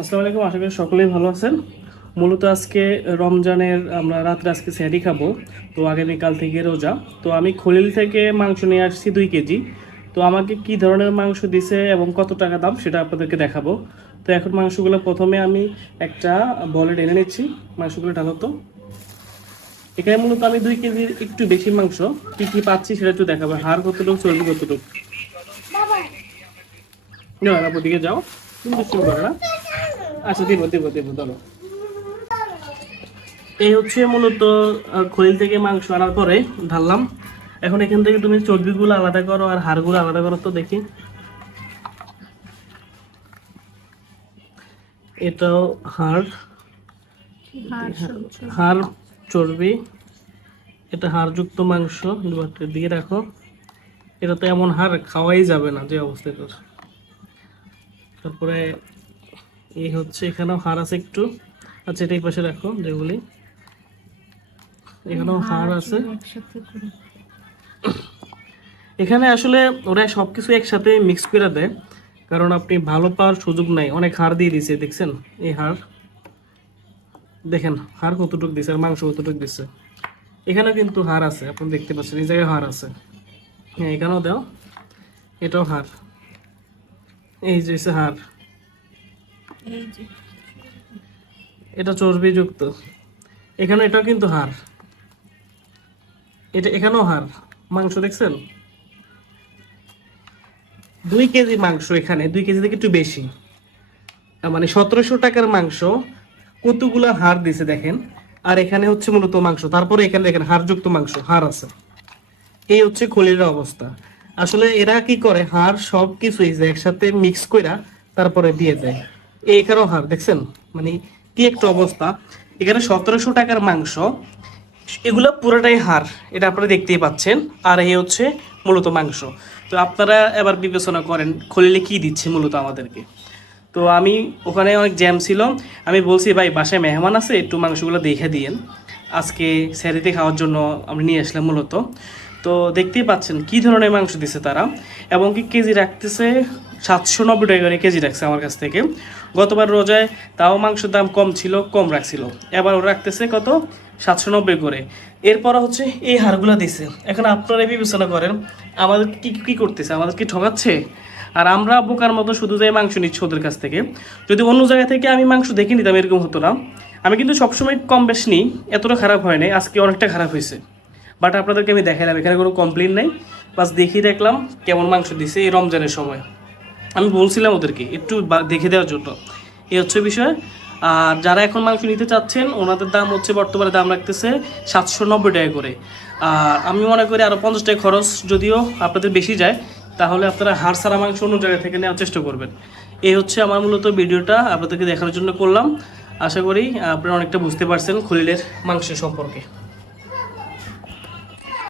আসসালামু আলাইকুম আশা করি সকলেই ভালো আছেন। মূলত আজকে রমজানের আমরা রাত্রে আজকে স্যারি খাব তো আগামীকাল থেকে রোজা। তো আমি খলিল থেকে মাংস নিয়ে আসছি দুই কেজি। তো আমাকে কি ধরনের মাংস দিছে এবং কত টাকা দাম সেটা আপনাদেরকে দেখাবো। তো এখন মাংসগুলো প্রথমে আমি একটা বলে এনে নিচ্ছি। মাংসগুলো ঢালো তো। এখানে মূলত আমি দুই কেজির একটু বেশি মাংস। কি কি পাচ্ছি সেটা একটু দেখাবো। হাড় কতটুকু চর্বি কতটুকু? না আপু দিকে যাও। তুমি না। আচ্ছা দিব দিব দিব ধরো। এই হচ্ছে মূলত খলিল থেকে মাংস আনার পরে ঢাললাম। এখন এখান থেকে তুমি চর্বিগুলো আলাদা করো আর হাড়গুলো আলাদা করো তো দেখি। এটাও হাড়। হাড় চর্বি। এটা হাড়যুক্ত মাংস দিকে রাখো। এটা তো এমন হাড় খাওয়াই যাবে না যে অবস্থা তোর। তারপরে এই হচ্ছে এখানেও হাড় আছে একটু। আচ্ছা এটাই পাশে রাখো যেগুলি। এখানেও হাড় আছে এখানে আসলে ওরা সবকিছু একসাথে মিক্স করে দেয় কারণ আপনি ভালো পাওয়ার সুযোগ নাই। অনেক হাড় দিয়ে দিছে দেখছেন? এই হার দেখেন হাড় কতটুকু দিছে আর মাংস কতটুকু দিছে। এখানে কিন্তু হার আছে আপনি দেখতে পাচ্ছেন এই জায়গায় হার আছে। হ্যাঁ এখানেও দাও। এটাও হার এই যে হাড়। এটা চর্বিযুক্ত। এখানে এটাও কিন্তু হাড়। এটা এখানেও হাড়। মাংস দেখছেন? দুই কেজি মাংস এখানে, দুই কেজি থেকে একটু বেশি। মানে সতেরোশো টাকার মাংস কতগুলো হাড় দিছে দেখেন। আর এখানে হচ্ছে মূলত মাংস। তারপরে এখানে দেখেন, হাড়যুক্ত মাংস, হাড় আছে। এই হচ্ছে খলির অবস্থা। আসলে এরা কি করে, হাড় সব কিছু একসাথে মিক্স কইরা তারপরে দিয়ে দেয়। এইখানেও হাড় দেখছেন? মানে কি একটা অবস্থা। এখানে সতেরোশো টাকার মাংস। এগুলো পুরোটাই হাড় এটা আপনারা দেখতেই পাচ্ছেন। আর এই হচ্ছে মূলত মাংস। তো আপনারা এবার বিবেচনা করেন, খলিলে কি দিচ্ছে মূলত আমাদেরকে। তো আমি ওখানে অনেক জ্যাম ছিল। আমি বলছি, ভাই, বাসায় মেহমান আছে, একটু মাংসগুলো দেখে দিয়েন। আজকে স্যারিতে খাওয়ার জন্য আমি নিয়ে আসলাম মূলত। তো দেখতেই পাচ্ছেন কি ধরনের মাংস দিছে তারা। এবং কি কেজি রাখতেছে? সাতশো নব্বই টাকা করে কেজি রাখছে আমার কাছ থেকে। গতবার রোজায় তাও মাংসের দাম কম ছিল, কম রাখছিল। এবার ও রাখতেছে কত? সাতশো নব্বই করে। এরপর হচ্ছে এই হারগুলো দিছে। এখন আপনারা বিবেচনা করেন, আমাদের কি কি করতেছে? আমাদের কি ঠকাচ্ছে? আর আমরা বোকার মতো শুধু যাই মাংস নিচ্ছি ওদের কাছ থেকে। যদি অন্য জায়গা থেকে আমি মাংস দেখে নিতাম এরকম হতো না। আমি কিন্তু সবসময় কম বেশ নিই, এতটা খারাপ হয় নাই, আজকে অনেকটা খারাপ হয়েছে। বাট আপনাদেরকে আমি দেখালাম এখানে কোনো কমপ্লেন নাই। বাস দেখিয়ে দেখলাম কেমন মাংস দিছে এই রমজানের সময়। আমি বলছিলাম ওদেরকে, একটু দেখে দেওয়ার জন্য। এই হচ্ছে বিষয়। আর যারা এখন মাংস নিতে চাচ্ছেন, ওনাদের দাম হচ্ছে বর্তমানে দাম রাখতেছে সাতশো নব্বই টাকা করে। আর আমি মনে করি আরও পঞ্চাশ টাকা খরচ যদিও আপনাদের বেশি যায়, তাহলে আপনারা হাড় সারা মাংস অন্য জায়গা থেকে নেওয়ার চেষ্টা করবেন। এই হচ্ছে আমার মূলত ভিডিওটা, আপনাদেরকে দেখানোর জন্য করলাম। আশা করি আপনারা অনেকটা বুঝতে পারছেন খলিলের মাংসের সম্পর্কে।